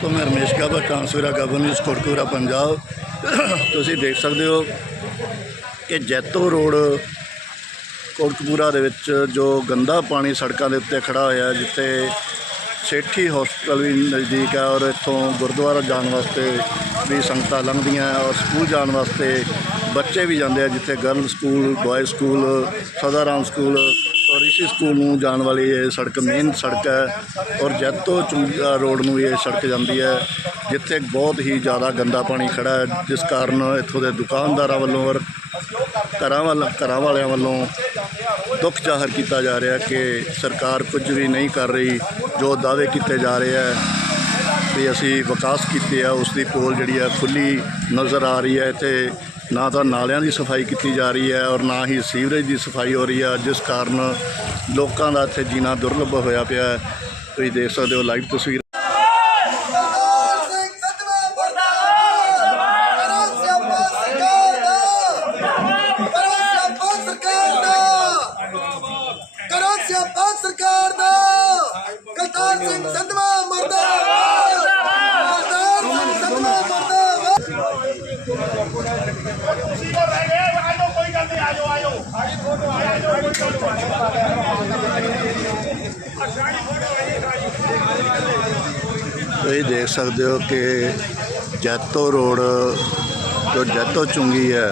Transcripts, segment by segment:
ਤੋਂ ਮੈਂ ਰਮੇਸ਼ ਕਾਬਾ ਕਾਂਸੂਰਾ ਗਾਬਾ ਨਿਊਜ਼ ਪੰਜਾਬ। ਤੁਸੀਂ ਦੇਖ ਸਕਦੇ ਹੋ ਕਿ ਜੈਤੋ ਰੋਡ ਕੋਟਕਪੂਰਾ ਦੇ ਵਿੱਚ ਜੋ ਗੰਦਾ ਪਾਣੀ ਸੜਕਾਂ ਦੇ ਉੱਤੇ ਖੜਾ ਹੋਇਆ, ਜਿੱਥੇ ਸੇਠੀ ਹਸਪਤਾਲ ਵੀ ਨਜ਼ਦੀਕ ਹੈ ਔਰ ਇੱਥੋਂ ਗੁਰਦੁਆਰਾ ਜਾਣ ਵਾਸਤੇ ਵੀ ਸੰਗਤਾਂ ਲੰਘਦੀਆਂ ਔਰ ਸਕੂਲ ਜਾਣ ਵਾਸਤੇ ਬੱਚੇ ਵੀ ਜਾਂਦੇ ਆ, ਜਿੱਥੇ girl school boy school Sadaram school ਔਰ ਇਸੇ ਸਕੂਲ ਨੂੰ ਜਾਣ ਵਾਲੀ ਇਹ ਸੜਕ ਮੇਨ ਸੜਕ ਹੈ ਔਰ ਜੈਤੋ ਚੁੰਗਾ ਰੋਡ ਨੂੰ ਇਹ ਸੜਕ ਜਾਂਦੀ ਹੈ, ਜਿੱਥੇ ਬਹੁਤ ਹੀ ਜ਼ਿਆਦਾ ਗੰਦਾ ਪਾਣੀ ਖੜਾ ਹੈ, ਜਿਸ ਕਾਰਨ ਇੱਥੋਂ ਦੇ ਦੁਕਾਨਦਾਰਾਂ ਵੱਲੋਂ ਔਰ ਘਰਾਂ ਵਾਲ, ਘਰਾਂ ਵਾਲਿਆਂ ਵੱਲੋਂ ਦੁੱਖ ਜ਼ਾਹਰ ਕੀਤਾ ਜਾ ਰਿਹਾ ਕਿ ਸਰਕਾਰ ਕੁਝ ਵੀ ਨਹੀਂ ਕਰ ਰਹੀ, ਜੋ ਦਾਅਵੇ ਕੀਤੇ ਜਾ ਰਹੇ ਹੈ। ਵੀ ਅਸੀਂ ਵਿਕਾਸ ਕੀਤੇ ਆ ਉਸ ਦੀ ਪੋਲ ਜਿਹੜੀ ਆ ਖੁੱਲੀ ਨਜ਼ਰ ਆ ਰਹੀ ਹੈ, ਇੱਥੇ ਨਾ ਤਾਂ ਨਾਲਿਆਂ ਦੀ ਸਫ਼ਾਈ ਕੀਤੀ ਜਾ ਰਹੀ ਹੈ ਔਰ ਨਾ ਹੀ ਸੀਵਰੇਜ ਦੀ ਸਫ਼ਾਈ ਹੋ ਰਹੀ ਆ, ਜਿਸ ਕਾਰਨ ਲੋਕਾਂ ਦਾ ਇੱਥੇ ਜੀਣਾ ਦੁਰਲੱਭ ਹੋਇਆ ਪਿਆ ਤੁਸੀਂ ਦੇਖ ਸਕਦੇ ਹੋ ਲਾਈਵ ਤਸਵੀਰ ਕਰਤਾਰ ਸਿੰਘ ਸਤਵਾ ਮੁਰਦਾਬਾਦ ਕਰੋ ਸਿਆਪਾ ਸਰਕਾਰ ਦਾ ਕਰੋ ਸਿਆਪਾ ਸਰਕਾਰ ਦਾ ਕਰੋ ਸਿਆਪਾ ਸਰਕਾਰ ਦਾ ਕਰਤਾਰ ਸਿੰਘ ਸਤਵਾ ਮੁਰਦਾਬਾਦ ਕਰਤਾਰ ਸਿੰਘ ਸਤਵਾ ਮੁਰਦਾਬਾਦ ਤੁਸੀਂ ਦੇਖ ਸਕਦੇ ਹੋ ਕਿ ਜੈਤੋ ਰੋਡ, ਜੋ ਜੈਤੋ ਚੁੰਗੀ ਹੈ,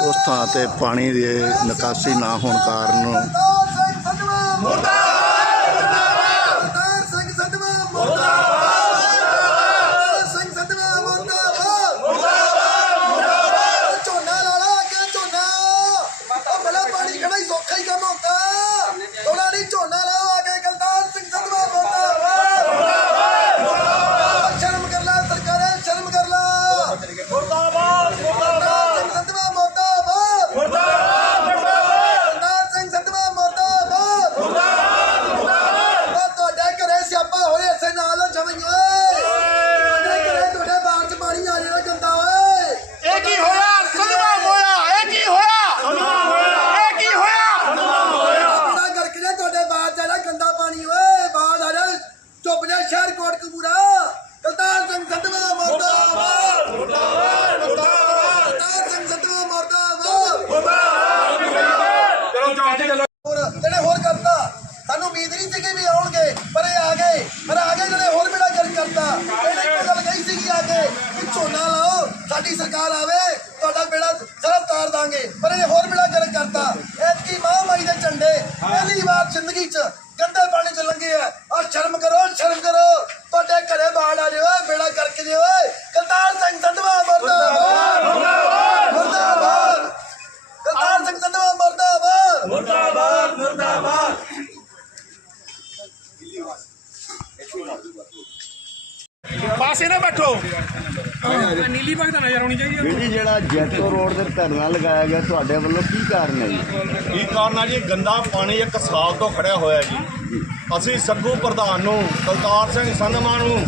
ਉਸ ਥਾਂ ਤੇ ਪਾਣੀ ਦੀ ਨਿਕਾਸੀ ਨਾ ਹੋਣ ਕਾਰਨ ਸਾਡੀ ਸਰਕਾਰ ਆਵੇ ਤੁਹਾਡਾ ਬੇੜਾ ਸਾਰਾ ਤਾਰ ਦਾਂਗੇ। ਪਰ ਇਹਨੇ ਹੋਰ ਬੇੜਾ ਗਰਕ ਕਰਤਾ। ਐਤਕੀ ਮਾਂ ਮਾਈ ਦੇ ਝੰਡੇ ਪਹਿਲੀ ਵਾਰ ਜ਼ਿੰਦਗੀ 'ਚ ਧਰਨਾ ਲਗਾਇਆ ਗਿਆ, ਤੁਹਾਡੇ ਵੱਲੋਂ ਕੀ ਕਾਰਨ ਹੈ ਜੀ? ਕੀ ਕਾਰਨ ਆ ਜੀ? ਗੰਦਾ ਪਾਣੀ ਇੱਕ ਸਾਲ ਤੋਂ ਖੜਿਆ ਹੋਇਆ ਜੀ। ਅਸੀਂ ਸੱਗੂ ਪ੍ਰਧਾਨ ਨੂੰ, ਕਲਤਾਰ ਸਿੰਘ ਸੰਧਮਾ ਨੂੰ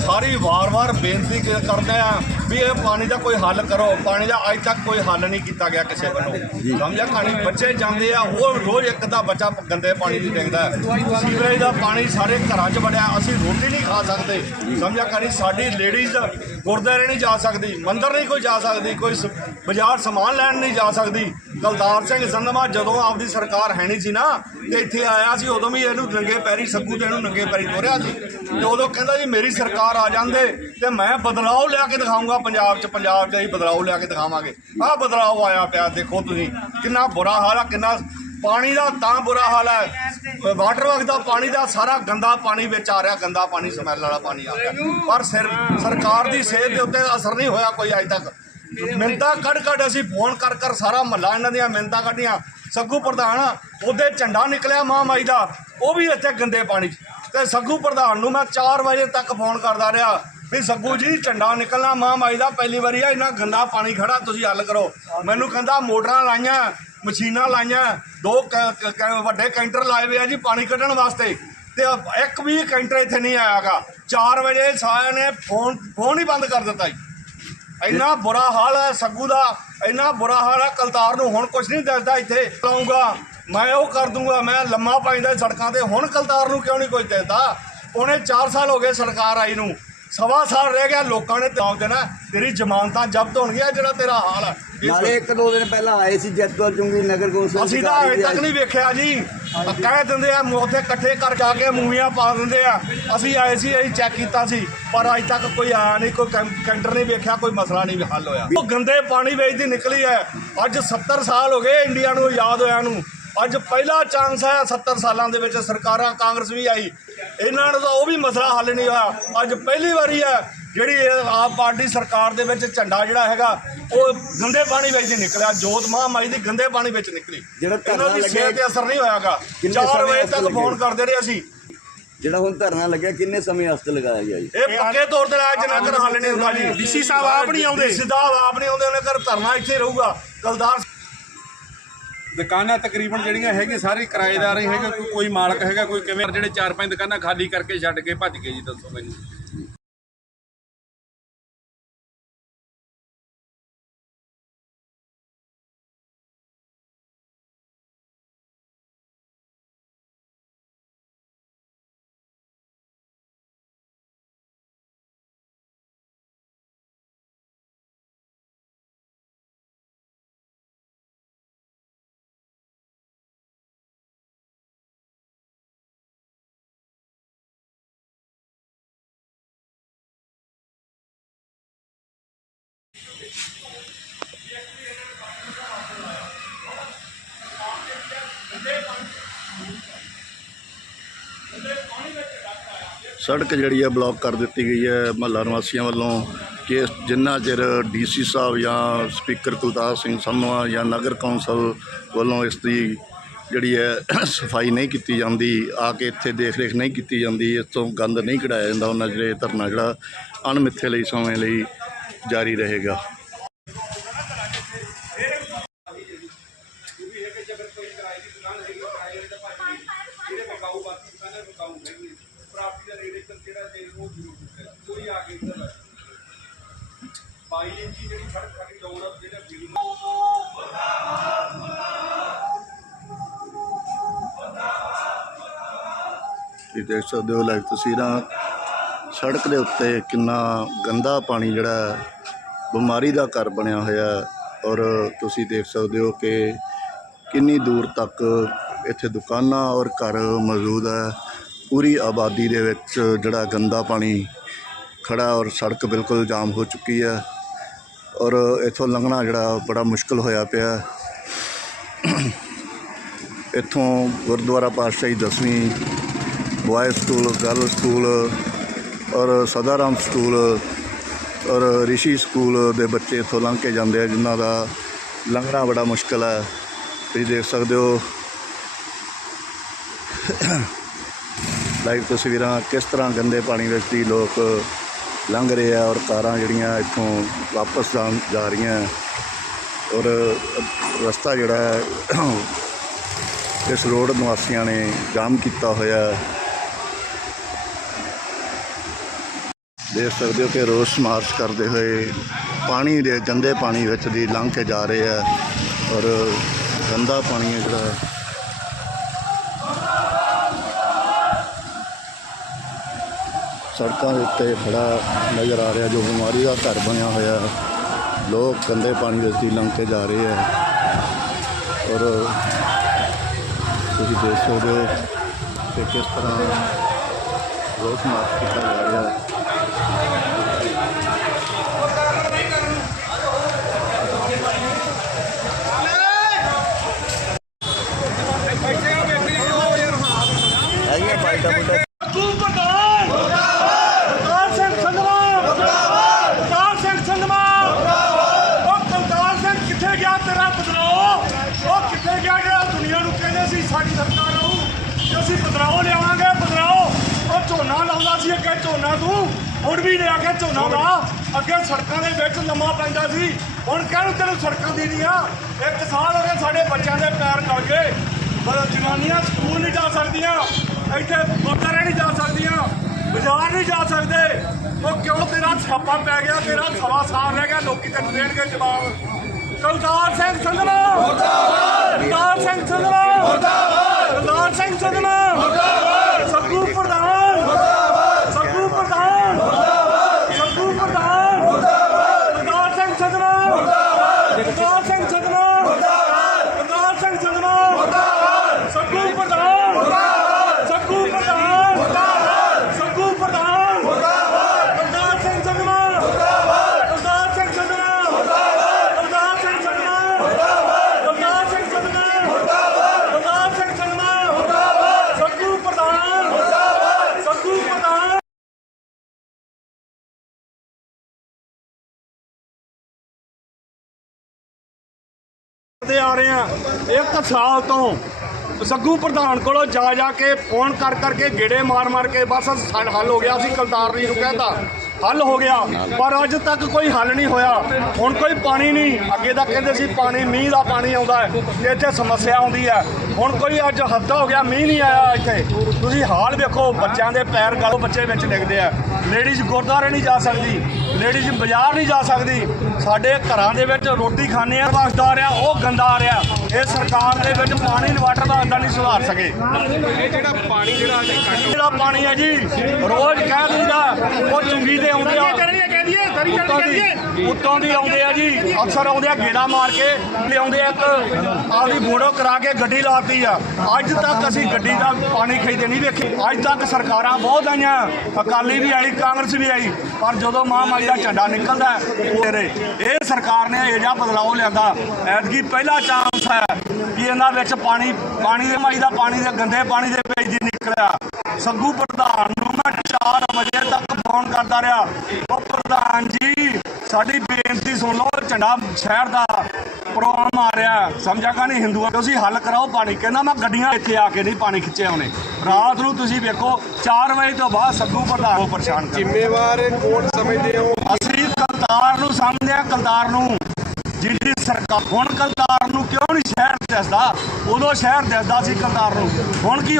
ਸਾਰੀ ਵਾਰ-ਵਾਰ ਬੇਨਤੀ ਕਰਦੇ ਆ ਵੀ ਇਹ ਪਾਣੀ ਦਾ ਕੋਈ ਹੱਲ ਕਰੋ। ਪਾਣੀ ਦਾ ਅੱਜ ਤੱਕ ਕੋਈ ਹੱਲ ਨਹੀਂ ਕੀਤਾ ਗਿਆ ਕਿਸੇ ਵੱਲੋਂ। ਸਮਝਿਆ ਕਹਾਣੀ? ਬੱਚੇ ਜਾਂਦੇ ਆ ਉਹ ਰੋਜ਼ ਇੱਕ ਦਾ ਬੱਚਾ ਗੰਦੇ ਪਾਣੀ ਦੀ ਡਿੱਗਦਾ। ਸੀਵਰੇਜ ਦਾ ਪਾਣੀ ਸਾਰੇ ਘਰਾਂ 'ਚ ਵੜਿਆ ਅਸੀਂ ਰੋਟੀ ਨਹੀਂ ਖਾ ਸਕਦੇ। ਸਮਝਿਆ ਕਹਾਣੀ? ਸਾਡੀ ਲੇਡੀਜ਼ ਗੁਰਦੁਆਰੇ ਨਹੀਂ ਜਾ ਸਕਦੀ ਮੰਦਰ ਨਹੀਂ ਕੋਈ ਜਾ ਸਕਦੀ ਕੋਈ ਬਾਜ਼ਾਰ ਸਮਾਨ ਲੈਣ ਨਹੀਂ ਜਾ ਸਕਦੀ। ਕਲਤਾਰ ਸਿੰਘ ਸੰਧਮਾ ਜਦੋਂ ਆਪਦੀ ਸਰਕਾਰ ਹੈ ਨਹੀਂ ਸੀ ਨਾ, ਤੇ ਇੱਥੇ ਆਇਆ ਸੀ, ਉਦੋਂ ਵੀ ਇਹਨੂੰ ਨੰਗੇ ਪੈਰੀ ਸੱਗੂ ਤੇ ਇਹਨੂੰ ਨੰਗੇ ਪੈਰੀ ਤੋਰਿਆ ਸੀ। ਤੇ ਉਦੋਂ ਕਹਿੰਦਾ ਜੀ, ਮੇਰੀ ਸਰਕਾਰ ਆ ਜਾਂਦੇ, ਤੇ ਮੈਂ ਬਦਲਾਅ ਲਿਆ ਕੇ ਦਿਖਾਊਂਗਾ ਪੰਜਾਬ 'ਚ ਪੰਜਾਬ 'ਚ ਅਸੀਂ ਬਦਲਾਅ ਲਿਆ ਕੇ ਦਿਖਾਵਾਂਗੇ। ਆਹ ਬਦਲਾਅ ਆਇਆ ਪਿਆ, ਦੇਖੋ ਤੁਸੀਂ, ਕਿੰਨਾ ਬੁਰਾ ਹਾਲ ਆ, ਕਿੰਨਾ ਪਾਣੀ ਦਾ ਤਾਂ ਬੁਰਾ ਹਾਲ ਹੈ ਵਾਟਰ ਵਰਕ ਦਾ ਪਾਣੀ ਦਾ, ਸਾਰਾ ਗੰਦਾ ਪਾਣੀ ਵਿੱਚ ਆ ਰਿਹਾ, ਗੰਦਾ ਪਾਣੀ, ਸਮੈਲ ਵਾਲਾ ਪਾਣੀ ਆ ਰਿਹਾ। ਪਰ ਸਿਰ, ਸਰਕਾਰ ਦੀ ਸਿਹਤ ਦੇ ਉੱਤੇ ਅਸਰ ਨਹੀਂ ਹੋਇਆ ਕੋਈ ਅਜੇ ਤੱਕ। ਮਿੰਤਾ ਕੱਢ ਕੱਢ ਅਸੀਂ ਫੋਨ ਕਰ ਕਰ ਸਾਰਾ ਮਹੱਲਾ ਇਹਨਾਂ ਦੀਆਂ ਮਿੰਤਾ ਕੱਢੀਆਂ। ਸੱਗੂ ਪ੍ਰਧਾਨ, ਉਹਦੇ ਝੰਡਾ ਨਿਕਲਿਆ ਮਾਂ ਮਾਈ ਦਾ, ਉਹ ਵੀ ਇੱਥੇ ਗੰਦੇ ਪਾਣੀ 'ਚ। ਤੇ ਸੱਗੂ ਪ੍ਰਧਾਨ ਨੂੰ ਮੈਂ 4 ਵਜੇ ਤੱਕ ਫੋਨ ਕਰਦਾ ਰਿਹਾ ਵੀ ਸੱਗੂ ਜੀ, ਝੰਡਾ ਨਿਕਲਣਾ ਮਾਂ ਮਾਈ ਦਾ, ਪਹਿਲੀ ਵਾਰੀ ਆ, ਇੰਨਾ ਗੰਦਾ ਪਾਣੀ ਖੜਾ, ਤੁਸੀਂ ਹੱਲ ਕਰੋ। ਮੈਨੂੰ ਕਹਿੰਦਾ ਮੋਟਰਾਂ ਲਾਈਆਂ, ਮਸ਼ੀਨਾਂ ਲਾਈਆਂ, ਦੋ ਕ- ਵੱਡੇ ਕੈਂਟਰ ਲਾਏ ਹੋਏ ਆ ਜੀ ਪਾਣੀ ਕੱਢਣ ਵਾਸਤੇ। ਤੇ ਇੱਕ ਵੀ ਕੈਂਟਰ ਇੱਥੇ ਨਹੀਂ ਆਇਆਗਾ। 4 ਵਜੇ ਸਾਰਿਆਂ ਨੇ ਫੋਨ ਫੋਨ ਹੀ ਬੰਦ ਕਰ ਦਿੱਤਾ ਜੀ। ਇੰਨਾ ਬੁਰਾ ਹਾਲ ਹੈ ਸੱਗੂ ਦਾ, ਇੰਨਾ ਬੁਰਾ ਹਾਲ ਹੈ ਕਲਤਾਰ ਨੂੰ ਹੁਣ ਕੁਝ ਨਹੀਂ ਦੱਸਦਾ ਇੱਥੇ। ਲਾਉਂਗਾ ਮੈਂ ਉਹ ਕਰ ਦੂੰਗਾ, ਮੈਂ ਲੰਮਾ ਪੈਂਦਾ ਸੜਕਾਂ ਤੇ, ਹੁਣ ਕਲਤਾਰ ਨੂੰ ਕਿਉਂ ਨਹੀਂ ਕੁਝ ਦੱਸਦਾ ਉਹਨੇ 4 ਸਾਲ ਹੋ ਗਏ ਸਰਕਾਰ ਆਈ ਨੂੰ। ਸਵਾ ਸਾਲ ਰਹਿ ਗਿਆ ਲੋਕਾਂ ਨੇ ਜਵਾਬ ਦੇਣਾ ਤੇਰੀ ਜ਼ਮਾਨਤਾਂ ਜ਼ਬਤ ਹੋਣਗੀਆਂ ਜਿਹੜਾ ਤੇਰਾ ਹਾਲ ਹੈ ਨਾਲੇ ਇੱਕ ਦੋ ਦਿਨ ਪਹਿਲਾਂ ਆਏ ਸੀ ਜੈਤਪੁਰ ਚੁੰਗੀ ਨਗਰ ਕੌਂਸਲ ਅਸੀਂ ਤਾਂ ਅਜੇ ਤੱਕ ਨਹੀਂ ਵੇਖਿਆ ਜੀ। ਕਹਿ ਦਿੰਦੇ ਆ ਉੱਥੇ ਇਕੱਠੇ ਕਰ ਜਾ ਕੇ ਮੂਵੀਆਂ ਪਾ ਦਿੰਦੇ ਆ। ਅਸੀਂ ਆਏ ਸੀ ਅਸੀਂ ਚੈੱਕ ਕੀਤਾ ਸੀ ਪਰ ਅਜੇ ਤੱਕ ਕੋਈ ਆਇਆ ਨਹੀਂ ਕੋਈ ਕੈਂਟਰ ਨਹੀਂ ਵੇਖਿਆ ਕੋਈ ਮਸਲਾ ਨਹੀਂ ਹੱਲ ਹੋਇਆ। ਉਹ ਗੰਦੇ ਪਾਣੀ ਵਿੱਚ ਦੀ ਨਿਕਲੀ ਹੈ। ਅੱਜ 70 ਸਾਲ ਹੋ ਗਏ ਇੰਡੀਆ ਨੂੰ ਆਜ਼ਾਦ ਹੋਇਆ ਨੂੰ। ਅੱਜ ਪਹਿਲਾ ਚਾਂਸ ਹੈ 70 ਸਾਲਾਂ ਦੇ ਵਿੱਚ ਸਰਕਾਰਾਂ ਕਾਂਗਰਸ ਵੀ ਆਈ। ਇਹਨਾਂ ਨੂੰ ਤਾਂ ਉਹ ਵੀ ਮਸਲਾ ਹੱਲ ਨਹੀਂ ਹੋਇਆ। ਅੱਜ ਪਹਿਲੀ ਵਾਰੀ ਹੈ ਜਿਹੜੀ ਆਪ ਪਾਰਟੀ ਸਰਕਾਰ ਦੇ ਵਿੱਚ ਝੰਡਾ ਜਿਹੜਾ ਹੈਗਾ ਉਹ ਗੰਦੇ ਪਾਣੀ ਵਿੱਚ ਦੀ ਨਿਕਲਿਆ। ਜੋਤ ਮਹਾਮਾਈ ਦੀ ਗੰਦੇ ਪਾਣੀ ਵਿੱਚ ਨਿਕਲੀ। ਜਿਹੜਾ ਧਰਨਾ ਇਹਨਾਂ ਦੀ ਲੱਗਿਆ- ਤੇ ਅਸਰ ਨਹੀਂ ਹੋਇਆਗਾ। ਕਿੰਨੇ 4 ਸਮੇਂ ਵਜੇ ਤੱਕ ਫੋਨ? ਕਰਦੇ ਰਹੇ ਅਸੀਂ। ਜਿਹੜਾ ਹੁਣ ਧਰਨਾ ਲੱਗਿਆ ਕਿੰਨੇ ਸਮੇਂ ਵਾਸਤੇ ਲਗਾਇਆ ਗਿਆ ਜੀ? ਇਹ ਪੱਕੇ ਤੌਰ ਤੇ ਲਾਇਆ ਜਿੰਨਾ ਕਰ ਹੱਲ ਨਹੀਂ ਹੁੰਦਾ ਜੀ। ਡੀਸੀ ਸਾਹਿਬ ਆਪ ਨਹੀਂ ਆਉਂਦੇ। ਸਾਹਿਬ ਆਪ ਨਹੀਂ ਆਉਂਦੇ ਉਹਨੇ ਕਰ ਧਰਨਾ ਇੱਥੇ ਰਹੂਗਾ। ਕਲਦਾਰ ਦੁਕਾਨਾਂ ਤਕਰੀਬਨ ਜਿਹੜੀਆਂ ਹੈਗੀਆਂ, ਸਾਰੇ ਕਿਰਾਏਦਾਰ ਹੀ ਹੈਗੇ, ਕੋਈ ਕੋਈ ਮਾਲਕ ਹੈਗਾ, ਕੋਈ ਕਿਵੇਂ ਜਿਹੜੇ ਚਾਰ ਪੰਜ ਦੁਕਾਨਾਂ ਖਾਲੀ ਕਰਕੇ ਛੱਡ ਕੇ ਭੱਜ ਗਏ ਜੀ, ਦੱਸੋ ਮੈਨੂੰ। ਸੜਕ ਜਿਹੜੀ ਹੈ ਬਲੌਕ ਕਰ ਦਿੱਤੀ ਗਈ ਹੈ ਮਹੱਲਾ ਨਿਵਾਸੀਆਂ ਵੱਲੋਂ ਕਿ ਜਿੰਨਾ ਚਿਰ ਡੀਸੀ ਸਾਹਿਬ ਜਾਂ ਸਪੀਕਰ ਕੁਲਤਾਰ ਸਿੰਘ ਸੰਧਵਾ ਜਾਂ ਨਗਰ ਕੌਂਸਲ ਵੱਲੋਂ ਇਸ ਦੀ ਜਿਹੜੀ ਹੈ ਸਫ਼ਾਈ ਨਹੀਂ ਕੀਤੀ ਜਾਂਦੀ, ਆ ਕੇ ਇੱਥੇ ਦੇਖ ਰੇਖ ਨਹੀਂ ਕੀਤੀ ਜਾਂਦੀ, ਇਸ ਤੋਂ ਗੰਦ ਨਹੀਂ ਕਢਾਇਆ ਜਾਂਦਾ, ਉਹਨਾਂ ਜਿਹੜੇ ਧਰਨਾ ਜਿਹੜਾ ਅਣਮਿੱਥੇ ਲਈ ਸਮੇਂ ਲਈ ਜਾਰੀ ਰਹੇਗਾ। ਤੁਸੀਂ ਦੇਖ ਸਕਦੇ ਹੋ ਲਾਈਵ ਤਸਵੀਰਾਂ। ਸੜਕ ਦੇ ਉੱਤੇ ਕਿੰਨਾ ਗੰਦਾ ਪਾਣੀ ਜਿਹੜਾ ਬਿਮਾਰੀ ਦਾ ਘਰ ਬਣਿਆ ਹੋਇਆ ਔਰ ਤੁਸੀਂ ਦੇਖ ਸਕਦੇ ਹੋ ਕਿ ਕਿੰਨੀ ਦੂਰ ਤੱਕ ਇੱਥੇ ਦੁਕਾਨਾਂ ਔਰ ਘਰ ਮੌਜੂਦ ਹੈ। ਪੂਰੀ ਆਬਾਦੀ ਦੇ ਵਿੱਚ ਜਿਹੜਾ ਗੰਦਾ ਪਾਣੀ ਖੜਾ ਔਰ ਸੜਕ ਬਿਲਕੁਲ ਜਾਮ ਹੋ ਚੁੱਕੀ ਹੈ। ਔਰ ਇੱਥੋਂ ਲੰਘਣਾ ਜਿਹੜਾ ਬੜਾ ਮੁਸ਼ਕਲ ਹੋਇਆ ਪਿਆ। ਇੱਥੋਂ ਗੁਰਦੁਆਰਾ ਪਾਤਸ਼ਾਹੀ ਦਸਵੀਂ ਬॉयਜ਼ ਸਕੂਲ ਗਰਲ ਸਕੂਲ ਔਰ ਸਦਾਰਾਮ ਸਕੂਲ ਔਰ ਰਿਸ਼ੀ ਸਕੂਲ ਦੇ ਬੱਚੇ ਇੱਥੋਂ ਲੰਘ ਕੇ ਜਾਂਦੇ ਆ, ਜਿਨ੍ਹਾਂ ਦਾ ਲੰਘਣਾ ਬੜਾ ਮੁਸ਼ਕਲ ਹੈ ਤੁਸੀਂ ਦੇਖ ਸਕਦੇ ਹੋ ਲਾਈਵ ਤਸਵੀਰਾਂ ਕਿਸ ਤਰ੍ਹਾਂ ਗੰਦੇ ਪਾਣੀ ਵਿੱਚ ਦੀ ਲੋਕ ਲੰਘ ਰਹੇ ਆ ਔਰ ਕਾਰਾਂ ਜਿਹੜੀਆਂ ਇੱਥੋਂ ਵਾਪਸ ਜਾਣ ਜਾ ਰਹੀਆਂ। ਔਰ ਰਸਤਾ ਜਿਹੜਾ ਹੈ, ਇਸ ਰੋਡ ਨਿਵਾਸੀਆਂ ਨੇ ਜਾਮ ਕੀਤਾ ਹੋਇਆ। ਦੇਖ ਸਕਦੇ ਹੋ ਕਿ ਰੋਸ ਮਾਰਚ ਕਰਦੇ ਹੋਏ ਪਾਣੀ ਦੇ, ਗੰਦੇ ਪਾਣੀ ਵਿੱਚ ਦੀ ਲੰਘ ਕੇ ਜਾ ਰਹੇ ਆ। ਔਰ ਗੰਦਾ ਪਾਣੀ ਹੈ ਜਿਹੜਾ। ਸੜਕਾਂ ਦੇ ਉੱਤੇ ਖੜਾ ਨਜ਼ਰ ਆ ਰਿਹਾ, ਜੋ ਬਿਮਾਰੀ ਦਾ ਘਰ ਬਣਿਆ ਹੋਇਆ ਹੈ। ਲੋਕ ਗੰਦੇ ਪਾਣੀ ਵਿੱਚ ਲੰਘ ਕੇ ਜਾ ਰਹੇ ਹੈ ਔਰ ਤੁਸੀਂ ਦੇਖ ਸਕਦੇ ਹੋ ਕਿ ਕਿਸ ਤਰ੍ਹਾਂ ਰੋਸ ਮਾਰਚ ਕੀਤਾ ਜਾ ਰਿਹਾ ਹੈ ਹੈਗੀ ਬਾਈਟਾ ਬੁੱਟਾ ਤੂੰ ਪ੍ਰਧਾਨ ਪ੍ਰਧਾਨ ਸਿੰਘ ਸੰਧਵਾ ਮੁਰਦਾਬਾਦ ਪ੍ਰਧਾਨ ਸਿੰਘ ਸੰਧਵਾ ਮੁਰਦਾਬਾਦ ਉਹ ਪ੍ਰਧਾਨ ਸਿੰਘ ਕਿੱਥੇ ਗਿਆ ਤੇਰਾ ਬਦਲਾਓ ਉਹ ਕਿੱਥੇ ਗਿਆ ਜਿਹੜਾ ਦੁਨੀਆ ਨੂੰ ਕਹਿੰਦੇ ਸੀ ਸਾਡੀ ਸਰਕਾਰ ਆਊ ਤੇ ਅਸੀਂ ਬਦਲਾਓ ਲਿਆਵਾਂਗੇ ਬਦਲਾਓ ਉਹ ਝੋਨਾ ਲਾਉਂਦਾ ਸੀ ਅੱਗੇ ਝੋਨਾ ਤੂੰ ਹੁਣ ਵੀ ਲਿਆ ਕੇ ਝੋਨਾ ਲਾ। ਅੱਗੇ ਸੜਕਾਂ ਦੇ ਵਿੱਚ ਲੰਮਾ ਪੈਂਦਾ ਸੀ। ਹੁਣ ਕਹਿਣ ਤੈਨੂੰ ਸੜਕਾਂ ਦੀ ਨਹੀਂ ਆ ਇੱਕ ਸਾਲ ਹੋ ਗਿਆ ਸਾਡੇ ਬੱਚਿਆਂ ਦੇ ਪੈਰ ਗਲ ਗਏ ਪਰ ਜਨਾਨੀਆਂ ਸਕੂਲ ਨਹੀਂ ਜਾ ਸਕਦੀਆਂ। ਇੱਥੇ ਗੁਰਦੁਆਰੇ ਨਹੀਂ ਜਾ ਸਕਦੀਆਂ। ਬਾਜ਼ਾਰ ਨਹੀਂ ਜਾ ਸਕਦੇ। ਉਹ ਕਿਉਂ ਤੇਰਾ ਛਾਪਾ ਪੈ ਗਿਆ? ਤੇਰਾ ਸਵਾ ਸਾਲ ਰਹਿ ਗਿਆ ਲੋਕੀ ਤੈਨੂੰ ਦੇਣਗੇ ਜਵਾਬ। ਕਲਤਾਰ ਸਿੰਘ ਸੰਧਵਾ ਮੁਰਦਾਬਾਦ ਸਿੰਘ। ਸੰਧਵਾ ਮੁਰਦਾਬਾਦ ਸਿੰਘ। ਸੰਧਵਾ ਮੁਰਦਾਬਾਦ ਸਾਲ ਤੋਂ ਸੱਗੂ ਪ੍ਰਧਾਨ ਕੋਲੋਂ ਜਾ ਜਾ ਕੇ ਫੋਨ ਕਰ ਕਰਕੇ ਗੇੜੇ ਮਾਰ ਮਾਰ ਕੇ ਬਸ ਹੱਲ ਹੱਲ ਹੋ ਗਿਆ ਸੀ ਕਲਤਾਰ ਜੀ ਨੂੰ ਕਹਿਤਾ। ਹੱਲ ਹੋ ਗਿਆ, ਪਰ ਅੱਜ ਤੱਕ ਕੋਈ ਹੱਲ ਨਹੀਂ ਹੋਇਆ। ਹੁਣ ਕੋਈ ਪਾਣੀ ਨਹੀਂ। ਅੱਗੇ ਤਾਂ ਕਹਿੰਦੇ ਸੀ ਪਾਣੀ, ਮੀਂਹ ਦਾ ਪਾਣੀ ਆਉਂਦਾ ਹੈ, ਤੇ ਇੱਥੇ ਸਮੱਸਿਆ ਆਉਂਦੀ ਹੈ। ਹੁਣ ਕੋਈ ਅੱਜ ਹਫਤਾ ਹੋ ਗਿਆ, ਮੀਂਹ ਨਹੀਂ ਆਇਆ ਇੱਥੇ। ਤੁਸੀਂ ਹਾਲ ਵੇਖੋ, ਬੱਚਿਆਂ ਦੇ ਪੈਰ ਗਲੋ ਬੱਚੇ ਵਿੱਚ ਡਿੱਗਦੇ ਆ। ਲੇਡੀਜ਼ ਗੁਰਦੁਆਰੇ ਨਹੀਂ ਜਾ ਸਕਦੀ। ਲੇਡੀਜ਼ ਬਾਜ਼ਾਰ ਨਹੀਂ ਜਾ ਸਕਦੀ। ਸਾਡੇ ਘਰਾਂ ਦੇ ਵਿੱਚ ਰੋਟੀ ਖਾਣੇ ਆ ਵਸਦਾ ਆ ਰਿਹਾ, ਉਹ ਗੰਦਾ ਆ ਰਿਹਾ। ਇਹ ਸਰਕਾਰ ਦੇ ਵਿੱਚ ਪਾਣੀ ਇਨਵਰਟਰ ਦਾ ਅੰਦਰ ਨਹੀਂ ਸੁਧਾਰ ਸਕੇ। ਇਹ ਜਿਹੜਾ ਪਾਣੀ ਜਿਹੜਾ ਅੱਜ ਕੱਟ ਜਿਹੜਾ ਪਾਣੀ ਹੈ ਜੀ ਰੋਜ਼ ਕਹਿ ਦਿੰਦਾ ਉਹ ਚੁੰਗੀ ਦੇ ਆਉਂਦੇ ਆ। ਉੱਤੋਂ ਦੀ ਉੱਤੋਂ ਦੀ ਆਉਂਦੇ ਆ ਜੀ ਅਕਸਰ ਆਉਂਦੇ ਆ ਗੇੜਾ ਮਾਰ ਕੇ ਲਿਆਉਂਦੇ ਆ ਇੱਕ ਆਪਦੀ ਫੋਟੋ ਕਰਾ ਕੇ ਗੱਡੀ ਲਾਤੀ ਆ। ਅੱਜ ਤੱਕ ਅਸੀਂ ਗੱਡੀ ਦਾ ਪਾਣੀ ਖਰੀਦੇ ਨਹੀਂ ਵੇਖੇ। ਅੱਜ ਤੱਕ ਸਰਕਾਰਾਂ ਬਹੁਤ ਆਈਆਂ ਅਕਾਲੀ ਵੀ ਆਈ ਕਾਂਗਰਸ ਵੀ ਆਈ ਪਰ ਜਦੋਂ ਮਹਾਮਾਰੀ ਦਾ ਝੰਡਾ ਨਿਕਲਦਾ ਤੇਰੇ। ਇਹ ਸਰਕਾਰ ਨੇ ਇਹ ਜਿਹਾ ਬਦਲਾਅ ਲਿਆਂਦਾ ਐਤਕੀ ਪਹਿਲਾ ਚਾਂਸ ਹੈ ਕਿ ਇਹਨਾਂ ਵਿੱਚ ਪਾਣੀ ਪਾਣੀ ਦੇ ਮਾਈ ਦਾ ਪਾਣੀ ਦੇ ਗੰਦੇ ਪਾਣੀ ਦੇ ਵਿੱਚ ਦੀ ਨਿਕਲਿਆ। ਸੱਗੂ ਪ੍ਰਧਾਨ ਨੂੰ ਮੈਂ 4 ਵਜੇ ਤੱਕ ਫੋਨ ਕਰਦਾ ਰਿਹਾ। ਉਹ ਪ੍ਰਧਾਨ ਜੀ ਸਾਡੀ ਬੇਨਤੀ ਸੁਣ ਲਓ ਝੰਡਾ ਸ਼ਹਿਰ ਦਾ ਪ੍ਰੋਗਰਾਮ ਆ ਰਿਹਾ। ਸਮਝਾਗਾ ਨਹੀਂ ਹਿੰਦੂਆਂ ਤੁਸੀਂ ਹੱਲ ਕਰਾਓ ਪਾਣੀ। ਕਹਿੰਦਾ ਮੈਂ ਗੱਡੀਆਂ ਇੱਥੇ ਆ ਕੇ ਨਹੀਂ ਪਾਣੀ ਖਿੱਚਿਆ ਉਹਨੇ। ਰਾਤ ਨੂੰ ਤੁਸੀਂ ਵੇਖੋ 4 ਵਜੇ ਤੋਂ ਬਾਅਦ ਸੱਗੂ ਪ੍ਰਧਾਨ ਨੂੰ ਪਰੇਸ਼ਾਨ ਕਰ ਜ਼ਿੰਮੇਵਾਰ ਕੌਣ ਸਮਝਦੇ ਹੋ? ਅਸੀਂ ਕਲਤਾਰ ਨੂੰ ਸਮਝਦੇ ਆ ਕਲਤਾਰ ਨੂੰ। ਜਿਹੜੀ ਸਰਕਾਰ ਹੁਣ ਕਲਤਾਰ ਕਿਉਂ ਨਹੀਂ ਸ਼ਹਿਰ ਦੱਸਦਾ ਉਦੋਂ ਸ਼ਹਿਰ ਦੱਸਦਾ ਸੀ ਕਲਤਾਰ ਨੂੰ। ਹੁਣ ਕੀ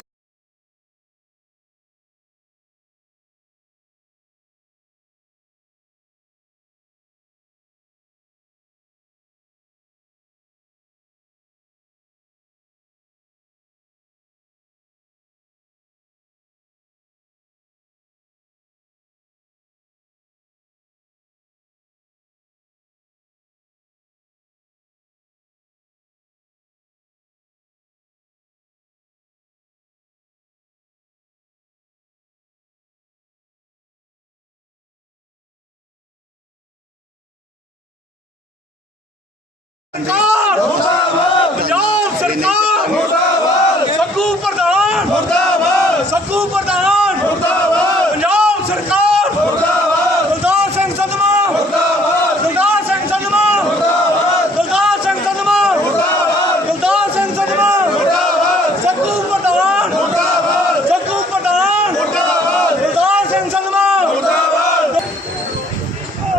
ਸਰਕਾਰ ਪੰਜਾਬ ਸਰਕਾਰ ਮੁਰਦਾਬਾਦ ਸੱਗੂ ਪ੍ਰਧਾਨ ਮੁਰਦਾਬਾਦ ਸੱਗੂ ਪ੍ਰਧਾਨ ਮੁਰਦਾਬਾਦ ਪੰਜਾਬ ਸਰਕਾਰ ਮੁਰਦਾਬਾਦ ਗੁਲਦਾਰ ਸਿੰਘ ਸੰਧਵਾ ਮੁਰਦਾਬਾਦ ਗੁਲਦਾਰ ਸਿੰਘ ਸੰਧਵਾ ਮੁਰਦਾਬਾਦ ਗੁਲਦਾਰ ਸਿੰਘ ਸੰਧਵਾ ਮੁਰਦਾਬਾਦ ਗੁਲਦਾਰ ਸਿੰਘ ਸੰਧਵਾ ਮੁਰਦਾਬਾਦ ਸੱਗੂ ਪ੍ਰਧਾਨ ਮੁਰਦਾਬਾਦ ਸੱਗੂ ਪ੍ਰਧਾਨ ਮੁਰਦਾਬਾਦ ਗੁਲਦਾਰ ਸਿੰਘ ਸੰਧਵਾ ਮੁਰਦਾਬਾਦ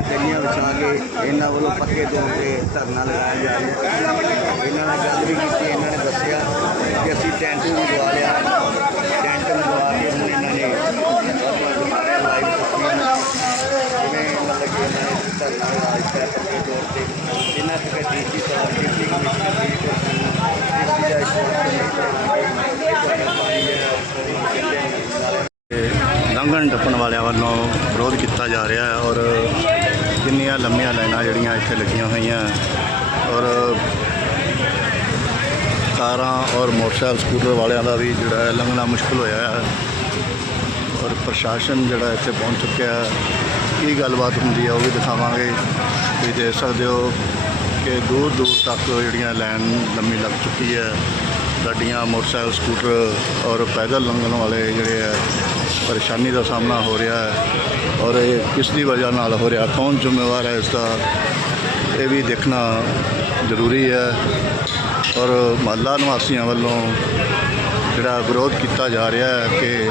ਜਿਹੜੀਆਂ ਵਿਛਾ ਕੇ ਇਹਨਾਂ ਵੱਲੋਂ ਪੱਕੇ ਤੌਰ ਤੇ ਧਰਨਾ ਲਗਾਇਆ ਜਾ ਰਿਹਾ ਇਹਨਾਂ ਨਾਲ ਗੱਲ ਵੀ ਕੀਤੀ ਇਹਨਾਂ ਨੇ ਦੱਸਿਆ ਕਿ ਅਸੀਂ ਟੈਂਟ ਵੀ ਲਗਵਾ ਲਿਆ ਟੈਂਟ ਲਗਵਾ ਕੇ ਹੁਣ ਇਹਨਾਂ ਨੇ ਲਾਈਵ ਜਿਵੇਂ ਮਤਲਬ ਕਿ ਇਹਨਾਂ ਨੇ ਧਰਨਾ ਲਗਾਇਆ ਹੈ ਪੱਕੇ ਤੌਰ ਤੇ ਇਹਨਾਂ ਤੇ ਡੀਸੀ ਸਾਹਿਬ ਡਿਪਟੀ ਕਮਿਸ਼ਨਰ ਦੀ ਡੀਸੀ ਦਾ ਲੰਘਣ ਟੱਪਣ ਵਾਲਿਆਂ ਵੱਲੋਂ ਵਿਰੋਧ ਕੀਤਾ ਜਾ ਰਿਹਾ ਹੈ ਔਰ ਕਿੰਨੀਆਂ ਲੰਮੀਆਂ ਲਾਈਨਾਂ ਜਿਹੜੀਆਂ ਇੱਥੇ ਲੱਗੀਆਂ ਹੋਈਆਂ ਔਰ ਕਾਰਾਂ ਔਰ ਮੋਟਰਸਾਈਕਲ, ਸਕੂਟਰ ਵਾਲਿਆਂ ਦਾ ਵੀ ਜਿਹੜਾ ਹੈ ਲੰਘਣਾ ਮੁਸ਼ਕਲ ਹੋਇਆ ਹੈ ਔਰ ਪ੍ਰਸ਼ਾਸਨ ਜਿਹੜਾ ਇੱਥੇ ਪਹੁੰਚ ਚੁੱਕਿਆ ਹੈ। ਕੀ ਗੱਲਬਾਤ ਹੁੰਦੀ ਹੈ ਉਹ ਵੀ ਦਿਖਾਵਾਂਗੇ। ਤੁਸੀਂ ਦੇਖ ਸਕਦੇ ਹੋ ਕਿ ਦੂਰ ਦੂਰ ਤੱਕ ਜਿਹੜੀਆਂ ਲਾਈਨ ਲੰਮੀ ਲੱਗ ਚੁੱਕੀ ਹੈ, ਗੱਡੀਆਂ, ਮੋਟਰਸਾਈਕਲ, ਸਕੂਟਰ ਔਰ ਪੈਦਲ ਲੰਘਣ ਵਾਲੇ ਜਿਹੜੇ ਹੈ, ਪਰੇਸ਼ਾਨੀ ਦਾ ਸਾਹਮਣਾ ਹੋ ਰਿਹਾ ਹੈ ਔਰ ਇਹ ਕਿਸ ਦੀ ਵਜ੍ਹਾ ਨਾਲ ਹੋ ਰਿਹਾ, ਕੌਣ ਜ਼ਿੰਮੇਵਾਰ ਹੈ ਇਸ ਦਾ, ਇਹ ਵੀ ਦੇਖਣਾ ਜ਼ਰੂਰੀ ਹੈ ਔਰ ਮਹੱਲਾ ਨਿਵਾਸੀਆਂ ਵੱਲੋਂ ਜਿਹੜਾ ਵਿਰੋਧ ਕੀਤਾ ਜਾ ਰਿਹਾ ਹੈ ਕਿ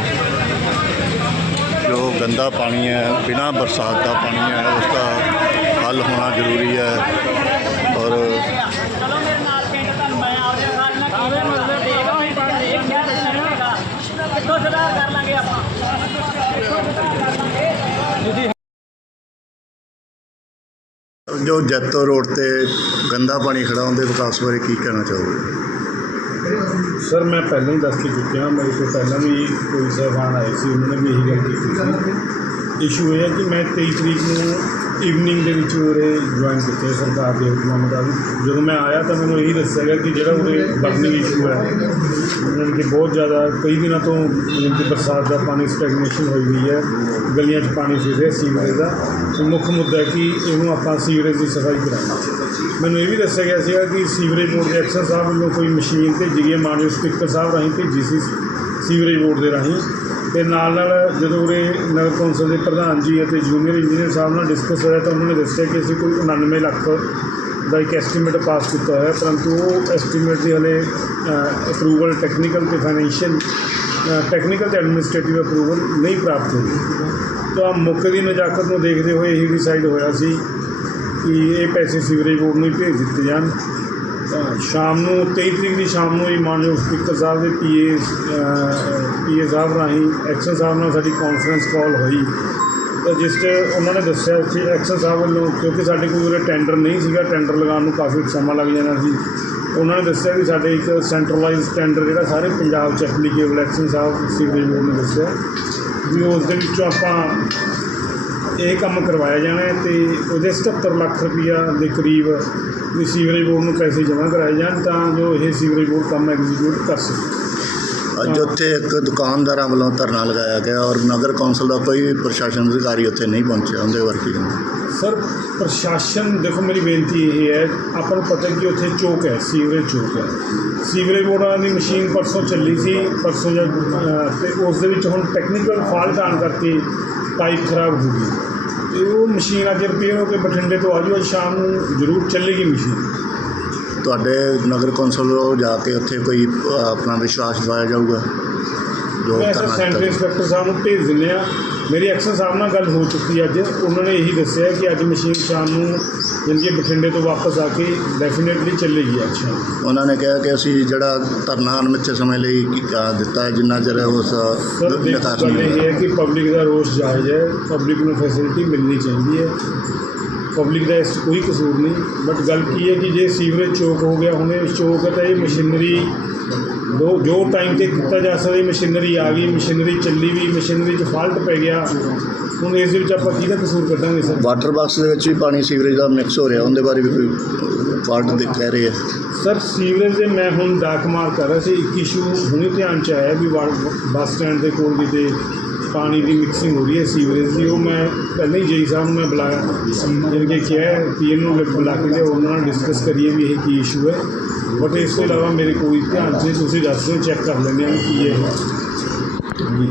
ਜੋ ਗੰਦਾ ਪਾਣੀ ਹੈ, ਬਿਨਾਂ ਬਰਸਾਤ ਦਾ ਪਾਣੀ ਹੈ, ਉਸ ਦਾ ਹੱਲ ਹੋਣਾ ਜ਼ਰੂਰੀ ਹੈ। ਔਰ ਚਲੋ ਮੇਰੇ ਨਾਲ ਪਿੰਡ ਤੁਹਾਨੂੰ ਮੈਂ ਆਪਦੇ ਨਾਲ ਨਾ ਕਿਵੇਂ ਮਤਲਬ ਦੇਖਦਾ ਹੀ ਪਰ ਦੇਖ ਕਿੱਥੋਂ ਸੁਧਾਰ ਕਰ ਲਾਂਗੇ ਆਪਾਂ? ਕਿੱਥੋਂ ਸੁਧਾਰ ਕਰ ਲਾਂਗੇ? ਜੋ ਜੈਤੋ ਰੋਡ ਤੇ ਗੰਦਾ ਪਾਣੀ ਖੜਾ ਉਹਦੇ ਵਿਕਾਸ ਬਾਰੇ ਕੀ ਕਹਿਣਾ ਚਾਹੋਗੇ? ਸਰ ਮੈਂ ਪਹਿਲਾਂ ਹੀ ਦੱਸ ਕੇ ਚੁੱਕਿਆ ਮੇਰੇ ਕੋਲ ਪਹਿਲਾਂ ਵੀ ਕੋਈ ਸਹਿਬਾਨ ਆਏ ਸੀ ਉਹਨਾਂ ਨੇ ਵੀ ਇਹੀ ਗੱਲ ਕੀਤੀ ਸੀ। ਇਸ਼ੂ ਇਹ ਹੈ ਕਿ ਮੈਂ 23 ਤਰੀਕ ਨੂੰ ਈਵਨਿੰਗ ਦੇ ਵਿੱਚ ਉਰੇ ਜੁਆਇਨ ਕੀਤਾ ਸਰਕਾਰ ਦੇ ਹੁਕਮਾਂ ਮੁਤਾਬਿਕ। ਜਦੋਂ ਮੈਂ ਆਇਆ ਤਾਂ ਮੈਨੂੰ ਇਹੀ ਦੱਸਿਆ ਗਿਆ ਕਿ ਜਿਹੜਾ ਉਰੇ ਬਰਨਿੰਗ ਇਸ਼ੂ ਹੈ ਉਹਨਾਂ ਕਿ ਬਹੁਤ ਜ਼ਿਆਦਾ, ਕਈ ਦਿਨਾਂ ਤੋਂ ਜਿਵੇਂ ਕਿ ਬਰਸਾਤ ਦਾ ਪਾਣੀ ਸਟੈਗਨੇਸ਼ਨ ਹੋਈ ਹੋਈ ਹੈ, ਗਲੀਆਂ 'ਚ ਪਾਣੀ ਫਿਰ ਰਿਹਾ ਸੀਵਰੇਜ ਦਾ। ਮੁੱਖ ਮੁੱਦਾ ਹੈ ਕਿ ਇਹਨੂੰ ਆਪਾਂ ਸੀਵਰੇਜ ਦੀ ਸਫ਼ਾਈ ਕਰਾਉਣੀ ਮੈਨੂੰ ਇਹ ਵੀ ਦੱਸਿਆ ਗਿਆ ਸੀਗਾ ਕਿ ਸੀਵਰੇਜ ਬੋਰਡ ਦੇ ਅਫਸਰ ਸਾਹਿਬ ਵੱਲੋਂ ਕੋਈ ਮਸ਼ੀਨ ਭੇਜੀ ਗਈ ਹੈ, ਮਾਨਯੋਗ ਸਪੀਕਰ ਸਾਹਿਬ ਰਾਹੀਂ ਭੇਜੀ ਸੀ ਸੀਵਰੇਜ ਬੋਰਡ ਦੇ ਰਾਹੀਂ। ਤੇ ਨਾਲ ਨਾਲ ਜਦੋਂ ਉਰੇ ਨਗਰ ਕੌਂਸਲ ਦੇ ਪ੍ਰਧਾਨ ਜੀ ਅਤੇ ਜੂਨੀਅਰ ਇੰਜੀਨੀਅਰ ਸਾਹਿਬ ਨਾਲ ਡਿਸਕਸ ਹੋਇਆ ਤਾਂ ਉਹਨਾਂ ਨੇ ਦੱਸਿਆ ਕਿ ਅਸੀਂ ਕੋਈ 99 ਲੱਖ ਦਾ ਇੱਕ ਐਸਟੀਮੇਟ ਪਾਸ ਕੀਤਾ ਹੋਇਆ, ਪਰੰਤੂ ਉਹ ਐਸਟੀਮੇਟ ਦੀ ਹਲੇ ਅਪਰੂਵਲ ਟੈਕਨੀਕਲ ਤੇ ਫਾਈਨੈਂਸ਼ੀਅਲ ਟੈਕਨੀਕਲ ਤੇ ਐਡਮਿਨਿਸਟ੍ਰੇਟਿਵ ਅਪਰੂਵਲ ਨਹੀਂ ਪ੍ਰਾਪਤ ਹੋਈ। ਤਾਂ ਮੌਕੇ ਦੀ ਨਜ਼ਾਕਤ ਨੂੰ ਦੇਖਦੇ ਹੋਏ ਇਹ ਡਿਸਾਈਡ ਹੋਇਆ ਸੀ ਕਿ ਇਹ ਪੈਸੇ ਸੀਵਰੇਜ ਬੋਰਡ ਨੂੰ ਭੇਜ ਦਿੱਤੇ ਜਾਣ। ਸ਼ਾਮ ਨੂੰ 23 ਤਰੀਕ ਦੀ ਸ਼ਾਮ ਨੂੰ ਹੀ ਮਾਨਯੋਗ ਸਪੀਕਰ ਸਾਹਿਬ ਦੇ ਪੀਏ ਪੀਏ ਸਾਹਿਬ ਰਾਹੀਂ ਐਕਸ਼ਨ ਸਾਹਿਬ ਨਾਲ ਸਾਡੀ ਕਾਨਫਰੰਸ ਕਾਲ ਹੋਈ। ਤਾਂ ਜਿਸ 'ਚ ਉਹਨਾਂ ਨੇ ਦੱਸਿਆ ਕਿ ਐਕਸ਼ਨ ਸਾਹਿਬ ਵੱਲੋਂ, ਕਿਉਂਕਿ ਸਾਡੇ ਕੋਲ ਉਰੇ ਟੈਂਡਰ ਨਹੀਂ ਸੀਗਾ ਟੈਂਡਰ ਲਗਾਉਣ ਨੂੰ ਕਾਫੀ ਸਮਾਂ ਲੱਗ ਜਾਣਾ ਸੀ। ਉਹਨਾਂ ਨੇ ਦੱਸਿਆ ਵੀ ਸਾਡੇ ਇੱਕ ਸੈਂਟਰਲਾਈਜ਼ ਟੈਂਡਰ ਜਿਹੜਾ ਸਾਰੇ ਪੰਜਾਬ 'ਚ ਐਪਲੀਕੇਬਲ ਐਕਸ਼ਨ ਸਾਹਿਬ ਸੀਵਰੇਜ ਬੋਰਡ ਨੇ ਦੱਸਿਆ। ਵੀ ਉਸ ਦੇ ਵਿੱਚੋਂ ਆਪਾਂ ਇਹ ਕੰਮ ਕਰਵਾਇਆ ਜਾਣਾ ਹੈ ਤੇ ਉਹਦੇ 77 ਲੱਖ ਰੁਪਈਆ ਦੇ ਕਰੀਬ ਵੀ ਸੀਵਰੇਜ ਬੋਰਡ ਨੂੰ ਪੈਸੇ ਜਮ੍ਹਾਂ ਕਰਾਏ ਜਾਣ ਤਾਂ ਜੋ ਇਹ ਸੀਵਰੇਜ ਬੋਰਡ ਕੰਮ ਐਗਜ਼ੀਕਿਊਟ ਕਰ ਸਕੇ। ਅੱਜ ਉੱਥੇ ਇੱਕ ਦੁਕਾਨਦਾਰਾਂ ਵੱਲੋਂ ਧਰਨਾ ਲਗਾਇਆ ਗਿਆ ਔਰ ਨਗਰ ਕੌਂਸਲ ਦਾ ਕੋਈ ਪ੍ਰਸ਼ਾਸਨ ਅਧਿਕਾਰੀ ਉੱਥੇ ਨਹੀਂ ਪਹੁੰਚਿਆ ਉਹਦੇ ਬਾਰੇ ਕੀ ਕਹਿੰਦੇ ਸਰ ਪ੍ਰਸ਼ਾਸਨ ਦੇਖੋ ਮੇਰੀ ਬੇਨਤੀ ਇਹ ਹੈ ਆਪਾਂ ਨੂੰ ਪਤਾ ਕਿ ਉੱਥੇ ਚੌਕ ਹੈ ਸੀਵਰੇਜ ਚੌਕ ਹੈ। ਸੀਵਰੇਜ ਬੋਰਡਾਂ ਦੀ ਮਸ਼ੀਨ ਪਰਸੋਂ ਚੱਲੀ ਸੀ ਪਰਸੋਂ ਜਾਂ ਤੇ ਉਸ ਦੇ ਵਿੱਚ ਹੁਣ ਟੈਕਨੀਕਲ ਫਾਲਟ ਆਉਣ ਕਰਕੇ ਪਾਈਪ ਖਰਾਬ ਹੋ ਗਈ। ਤੇ ਉਹ ਮਸ਼ੀਨ ਅੱਜ ਰਿਪੇਅਰ ਹੋ ਕੇ ਬਠਿੰਡੇ ਤੋਂ ਆਜੂ ਅੱਜ ਸ਼ਾਮ ਨੂੰ ਜ਼ਰੂਰ ਚੱਲੇਗੀ ਮਸ਼ੀਨ। ਤੁਹਾਡੇ ਨਗਰ ਕੌਂਸਲ ਵੱਲੋਂ ਜਾ ਕੇ ਉੱਥੇ ਕੋਈ ਆਪਣਾ ਵਿਸ਼ਵਾਸ ਦਿਵਾਇਆ ਜਾਊਗਾ? ਜੋ ਸੈਂਟਰ ਇੰਸਪੈਕਟਰ ਸਾਹਿਬ ਨੂੰ ਭੇਜ ਦਿੰਦੇ ਆ ਮੇਰੀ ਐਕਸ਼ਨ ਸਾਹਿਬ ਨਾਲ ਗੱਲ ਹੋ ਚੁੱਕੀ ਅੱਜ। ਉਹਨਾਂ ਨੇ ਇਹੀ ਦੱਸਿਆ ਕਿ ਅੱਜ ਮਸ਼ੀਨ ਸ਼ਾਮ ਨੂੰ ਜਾਣੀ ਕਿ ਬਠਿੰਡੇ ਤੋਂ ਵਾਪਸ ਆ ਕੇ ਡੈਫੀਨੇਟਲੀ ਚੱਲੇਗੀ ਨੂੰ। ਉਹਨਾਂ ਨੇ ਕਿਹਾ ਕਿ ਅਸੀਂ ਜਿਹੜਾ ਧਰਨਾ ਅਣਮਿੱਥੇ ਸਮੇਂ ਲਈ ਕੀਤਾ ਦਿੱਤਾ ਜਿੰਨਾ ਚਿਰ ਉਸ ਨਿਕਾਸ ਨਹੀਂ ਇਹ ਹੈ ਕਿ ਪਬਲਿਕ ਦਾ ਰੋਸ ਜਾਇਜ਼ ਹੈ ਪਬਲਿਕ ਨੂੰ ਫੈਸਿਲਿਟੀ ਮਿਲਣੀ ਚਾਹੀਦੀ ਹੈ ਪਬਲਿਕ ਦਾ ਇਸ ਕੋਈ ਕਸੂਰ ਨਹੀਂ ਬਟ ਗੱਲ ਕੀ ਹੈ ਕਿ ਜੇ ਸੀਵਰੇਜ ਚੋਕ ਹੋ ਗਿਆ ਹੁਣ ਚੋਕ ਹੈ ਤਾਂ ਇਹ ਮਸ਼ੀਨਰੀ ਦੋ ਜੋ ਟਾਈਮ ਤੇ ਕੀਤਾ ਜਾ ਸਕਦਾ ਮਸ਼ੀਨਰੀ ਆ ਗਈ ਮਸ਼ੀਨਰੀ ਚੱਲੀ ਵੀ ਮਸ਼ੀਨਰੀ 'ਚ ਫਾਲਟ ਪੈ ਗਿਆ। ਹੁਣ ਇਸ ਦੇ ਵਿੱਚ ਆਪਾਂ ਕਿਹਦਾ ਕਸੂਰ ਕੱਢਾਂਗੇ ਸਰ? ਵਾਟਰ ਬਾਕਸ ਦੇ ਵਿੱਚ ਵੀ ਪਾਣੀ ਸੀਵਰੇਜ ਦਾ ਮਿਕਸ ਹੋ ਰਿਹਾ ਉਹਦੇ ਬਾਰੇ ਵੀ ਕੋਈ ਫਾਲਟ ਦੇ ਕਹਿ ਰਹੇ? ਆ ਸਰ ਸੀਵਰੇਜ ਦੇ ਮੈਂ ਹੁਣ ਡਾਕਮਾਰ ਕਰ ਰਿਹਾ ਸੀ ਇੱਕ ਇਸ਼ੂ ਹੁਣੇ ਧਿਆਨ ਚ ਆਇਆ ਵੀ ਵਾ- ਬੱਸ ਸਟੈਂਡ ਦੇ ਕੋਲ ਕਿਤੇ ਪਾਣੀ ਦੀ ਮਿਕਸਿੰਗ ਹੋ ਰਹੀ ਹੈ ਸੀਵਰੇਜ ਦੀ ਉਹ ਮੈਂ ਪਹਿਲਾਂ ਹੀ ਜੇਈ ਸਾਹਿਬ ਨੂੰ ਮੈਂ ਬੁਲਾਇਆ ਜਾਣੀ ਕਿ ਕਿਹਾ ਕਿ ਇਹਨੂੰ ਲ- ਬੁਲਾ ਕੇ ਲਿਆਓ, ਉਹਨਾਂ ਨਾਲ ਡਿਸਕਸ ਕਰੀਏ ਵੀ ਇਹ ਕੀ ਇਸ਼ੂ ਹੈ ਬਟ ਇਸ ਤੋਂ ਇਲਾਵਾ ਮੇਰੇ ਕੋਈ ਧਿਆਨ 'ਚ ਨਹੀਂ ਤੁਸੀਂ ਦੱਸ ਦਿਓ ਚੈੱਕ ਕਰ ਲੈਂਦੇ ਹਾਂ ਵੀ ਕੀ ਹੈ ਇਹ। ਜੀ